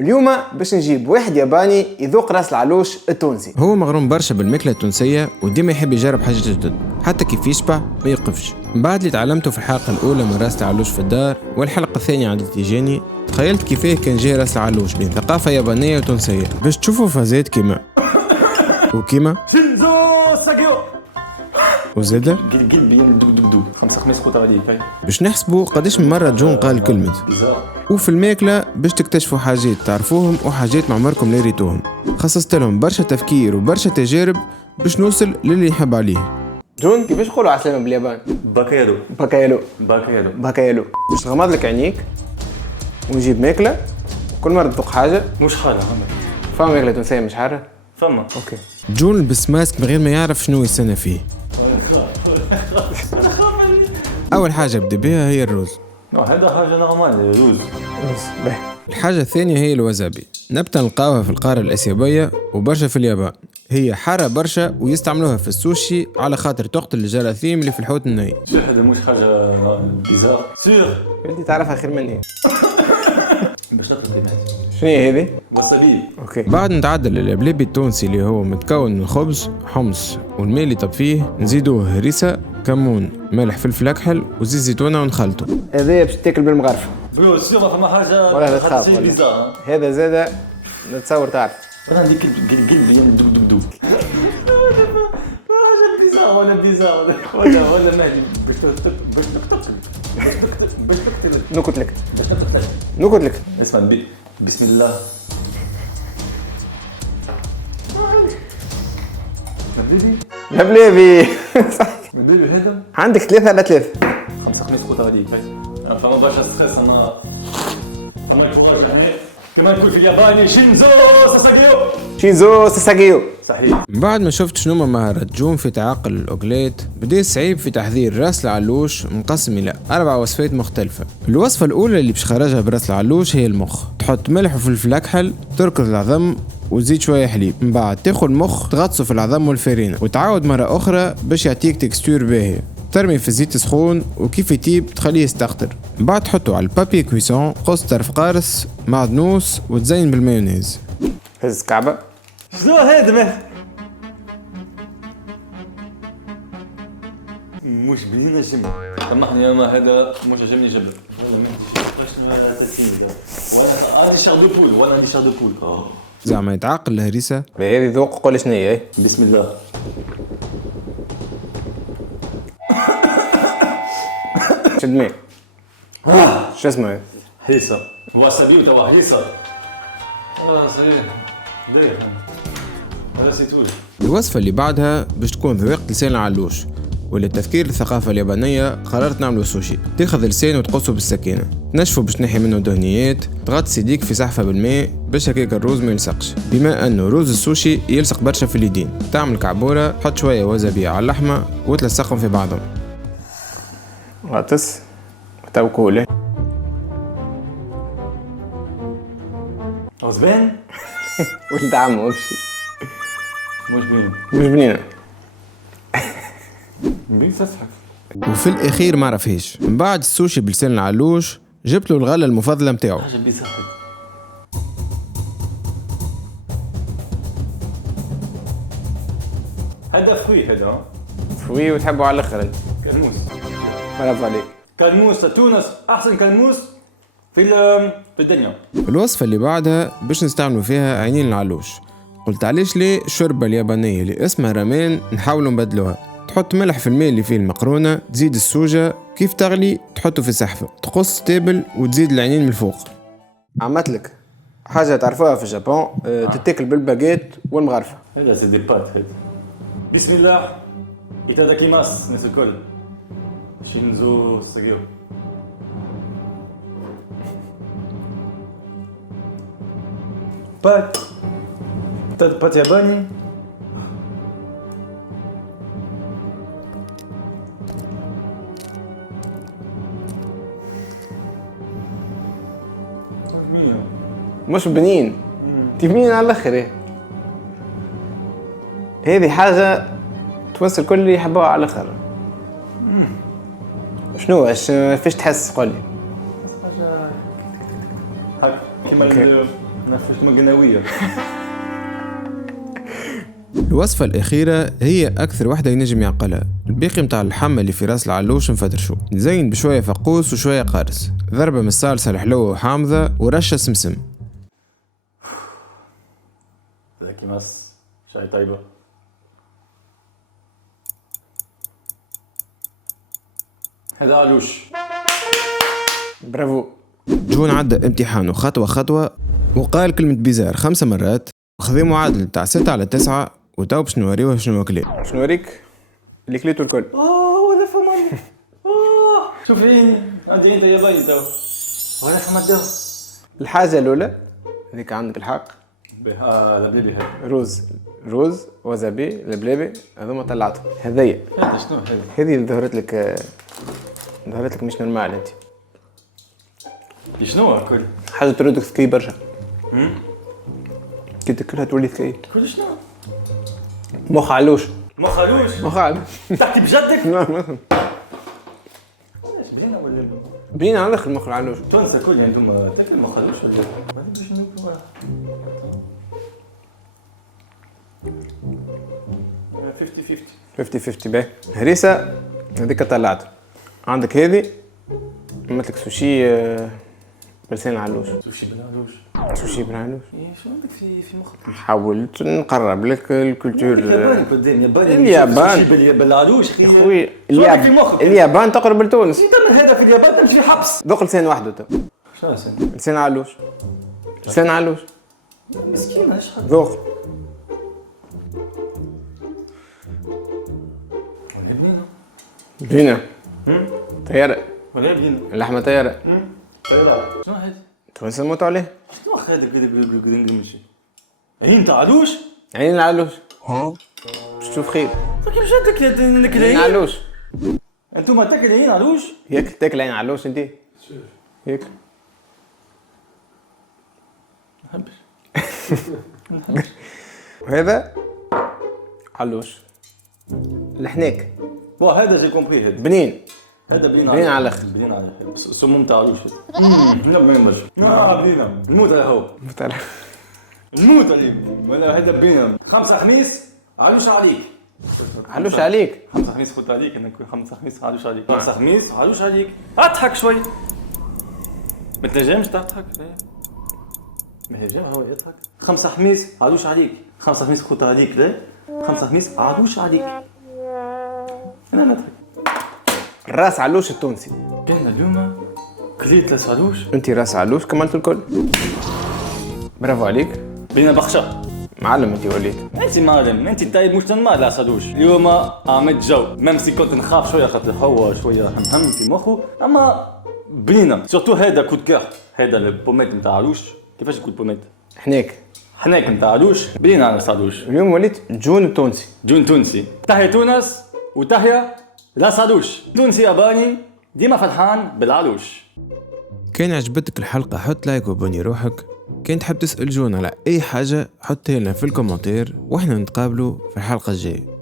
اليوم باش نجيب واحد ياباني يذوق راس العلوش التونسي. هو مغروم برشا بالماكله التونسيه وديما يحب يجرب حاجات جدد، حتى كيف يشبع ما يوقفش. من بعد اللي تعلمته في الحلقه الاولى من راس العلوش في الدار والحلقه الثانيه عاد تيجاني، تخيلت كيفاه كان جاي راس العلوش بين ثقافه يابانيه وتونسيه باش تشوفوا فازات كيما وكيما شينزو ساكيو وزاده قلب بين دوك دوك دوك 5 خطر عليه فاهم. باش نحسبوا قداش من مره جون قال كلمه. وفي الماكله باش تكتشفوا حاجات تعرفوهم وحاجات ما عمركم لا ريتوهم. خصصت لهم برشا تفكير وبرشا تجارب باش نوصل للي يحب عليه. جون كيفاش يقولوا عسلامة باليابان؟ باكايادو باكايالو. باكايادو باكايالو. باش تغمض لك عينيك ونجيب ماكله، كل مره تذوق حاجه. مش حالة هم فما ماكله تونسيه مش حاره؟ فما اوكي. جون لبس ماسك من غير ما يعرف شنو يستنى فيه. اول حاجه بدا بها هي الرز. هذا حاجة نورمال روز. باهي. الحاجة الثانية هي الوزابي، نبتة نلقاوها في القارة الآسيوية وبرشا في اليابان. هي حارة برشا ويستعملوها في السوشي على خاطر تقتل الجراثيم اللي في الحوت الني. شو هذا مش حاجة بيزار سير انت تعرفها خير مني. باش تطلع لي شنو هي هذه؟ وسابي اوكي. بعد نتعدل للبلابي التونسي اللي هو متكون من خبز حمص والماء اللي طب فيه، نزيدوه هريسة كمون ملح فلفل أكحل وزيت زيتونة ونخلطه. هذه باش تاكل بالمغرفه برو سير فما حاجة ولا لا تخاف ولا؟ بيزار. هذا زاده نتصور تعرف. انا عندي قلب بين دوك دوك دوك حاجة بيزار ولا مهدي باش تقتل نكت لك اسمع بسم الله بلابي. البيبي هذا عندك 3 على 3. 5 خطر عليه فما برشا ستريس انا كوراج هنا كما نقول في الياباني شينزو ساساغيو. صحيح. من بعد ما شفت شنو مهارات جون في تعقل الأوكلات، بدأ صعيب في تحضير راس العلوش مقسم إلى 4 وصفات مختلفة. الوصفة الأولى اللي باش خرجها براس العلوش هي المخ. تحط ملح وفلفل أكحل، تركض العظم وتزيد شوية حليب. من بعد تاخذ المخ تغطسه في العظم والفرينة وتعاود مرة أخرى باش يعطيك تكستور باهية. ترمي في الزيت سخون وكيف يطيب تخليه يستقطر. من بعد تحطه على البابي كويسون، قص طرف قارص معدنوس وتزين بالمايونيز. هز كعبه. شنو هذا مش بنينا جمل سامحني يا ما هذا مش عجبني جبل شنو هذا تسليم ولا انا شغل بول زعما يتعقل الهريسة. هذه ذوق قول شنو هي. بسم الله شد ماء. شو اسمه؟ هيصة واسابي توا هيصة صحيح داير هذا سيتول. الوصفة اللي بعدها باش تكون ذوقت لسان العلوش، وللتذكير الثقافة اليابانية قررت نعملو سوشي. تاخذ لسان وتقصه بالسكينة، تنشفه باش تنحي منه دهنيات، تغطس يديك في سحفة بالماء باش هكاك الروز ما يلصقش. بما انه روز السوشي يلصق برشا في اليدين، تعمل كعبورة، تحط شوية وزبي على اللحمة وتلصقهم في بعضهم. غطس وتوكل. غزبان ولد عمو امشي. مش بين مش بنينه. بين تسحب. وفي الأخير ما عرفهاش. من بعد السوشي بلسان العلوش جبت له الغلة المفضلة متاعو. حاجة بيسحب هذا فوي هذا فوي وتحبوا على الاخر انت. كلموس برافو عليك. كلموس تونس احسن كلموس في الدنيا. الوصفة اللي بعدها باش نستعملوا فيها عينين العلوش. قلت علاش ليه الشوربة اليابانية اللي اسمها رامين نحاولوا نبدلوها. تحط ملح في الماء اللي فيه المقرونة، تزيد السوجة كيف تغلي تحطه في سحفة، تقص تابل وتزيد العينين من الفوق. عملت لك حاجه تعرفوها في اليابان، تتاكل بالباجيت والمغرفه. هذا سي دي بات هذا. بسم الله إيتاداكيماس الناس الكل. شينزو ساكيو. بات ياباني. مش بنين. تبنين على الاخر ايه. هذه حاجه توصل كل اللي يحبوها على الاخر. شنو ايش فيش تحس قولي. حاجة كيما انا فشمة قناوية. الوصفة الأخيرة هي أكثر واحدة ينجم يعقلها. الباقي متاع اللحمة اللي في راس العلوش نفترشو، نزين بشوية فقوس وشوية قارص، ضربة من الصلصة الحلوة وحامضة ورشة سمسم. ذاكي مس شاي طيبة. هذا علوش. برافو. جون عدى امتحانه خطوة خطوة وقال كلمة بيزار 5 مرات وخذ معادلة بتاع 6 على 9 وتو باش نوريوه شنو كلي. شنو نوريك اللي كليتو الكل. ولا فما. شوف عيني عندي انت يا باي تو. ولا فما دو. الحاجة الأولى هذيك عندك الحق. لبليبي هذا. روز وزبي لبليبي هذوما طلعتهم. هذيا. هذا شنو هذا؟ هذه اللي ظهرت لك مش نورمال انت. شنو الكل؟ حاجة تردك ذكي برشا. كي تاكلها تولي ذكي. كل شنو؟ مخ علوش. مخ علوش؟ مخ علوش. تحكي بجدك؟ نعم. بلينا ولا بين على الاخر مخ العلوش. تونسة كل عندهم تاكل مخ علوش ولا باش ناكلوا 50-50 باهي. هريسة هذيك طلعت. عندك هذه مثلك سوشي بلسان علوش. سوشي بالعلوش. سوشي بالعلوش. شو عندك في مخك؟ حاولت نقرب لك الكولتور. اليابان قدام اليابان بالعلوش يا خويا. اليابان تقرب لتونس. انت من هذا في اليابان تمشي حبس. ذوق لسان وحده تو. شنو لسان؟ لسان علوش. لسان علوش. مسكين ايش حد؟ ذوق. بنينة. طيارة. ولا بنينة. اللحمة طيارة. طيارة. شنو هذا؟ تونس نموتوا عليه. شنو هذا كذا مشي؟ عين تاع علوش؟ عين العلوش. باش تشوف خير. كيف جاتك انك عين علوش. انتوما تاكل عين علوش؟ تاكل عين علوش انت؟ هيك. نحبش. وهذا علوش. الحناك. هذا جي كومبري هذا. بنين. هذا بنين على الاخر. بنين على الاخر. بس السموم تاع علوش. لا ما ينبش. بنين. نموت هو. نموت اليوم. ولا هذا بنين. 5 خميس علوش عليك. علوش عليك. 5 خميس خذ عليك انا 5 خميس علوش عليك. 5 خميس علوش عليك. اضحك شوي. ما تنجمش تضحك. ما هي هو يضحك. 5 خميس علوش عليك. 5 خميس خذ عليك لا. 5 خميس علوش عليك. انا نضحك. الراس علوش التونسي. كان اليوم كليت راس علوش. انت راس علوش كملت الكل. برافو عليك. بينا بخشة. معلم انت وليت. انت معلم انت طيب مش نورمال راس علوش. اليوم عملت جو ميم كنت نخاف شويه خاطر هو شويه هم في مخه اما بنينه سورتو هذا كود كور. هذا البوميت نتاع علوش. كيفاش تقول بوميت؟ حناك نتاع علوش. بنينه على راس علوش. اليوم وليت جون التونسي. جون تونسي. تحيا تونس وتحيا راس علوش. تونسي ياباني ديما فرحان بالعلوش. كان عجبتك الحلقة حط لايك وبني روحك. كان تحب تسأل جون على أي حاجة حطها لنا في الكومنتير وإحنا نتقابلوا في الحلقة الجاية.